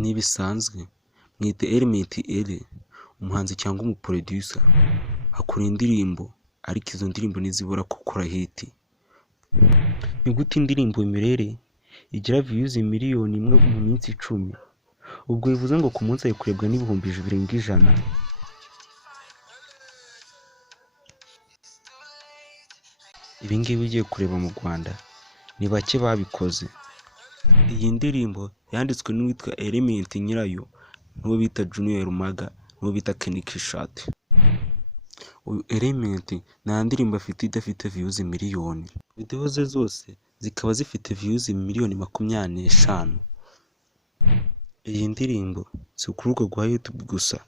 Ntibisanzwe mwite Element Elly umuhanzi cyangwa umuproducer akora indirimbo ariko izo ndirimbo ntizibura gukora hit. Ni gute indirimbo Mirere igira views miliyoni imwe mu minsi 10? Ubwo bivuze ngo ku munsi ari kurebwa n'ibihumbi 2,100. Ibi ngibi ugiye kureba mu Rwanda ni bake babikoze. Iyi ndirimbo yanditswe n'uwitwa Element nyirayo n'uwo bita Junior Maga n'uwo bita Kenny Kishat. Uyu Element nta ndirimbo afite idafite views miliyoni. Video ze zose zikaba zifite views miliyoni 25. Iyi ndirimbo si ku rubuga rwa YouTube gusa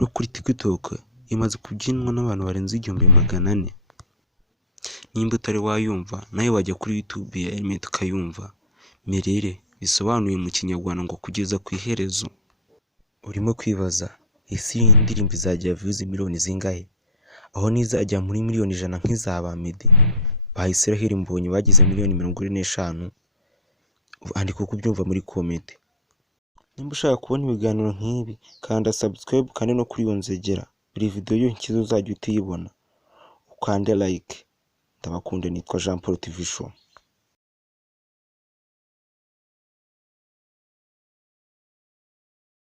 no kuri TikTok imaze kubyinwa n'abantu barenze 400,000. Nimba utari wayumva nawe wajya kuri YouTube ya Element ukayumva. Mirere bisobanuye mu Kinyarwanda ngo kugeza ku iherezo. Urimo kwibaza ese iyi ndirimbo izagira views miliyoni zingahe? Aho nizajya muri miliyoni 100 nk'izaba Meddy ba Israel Mbonyi bagize miliyoni 45. Andika uko ubyumva muri comment. Nimba ushaka kubona ibiganiro nk'ibi kanda subscribe kandi no kuri iyo nzogera buri video yonkiza uzajya utiyibona ukande like. Ndabakunda, nitwa Jean Paul TV Show.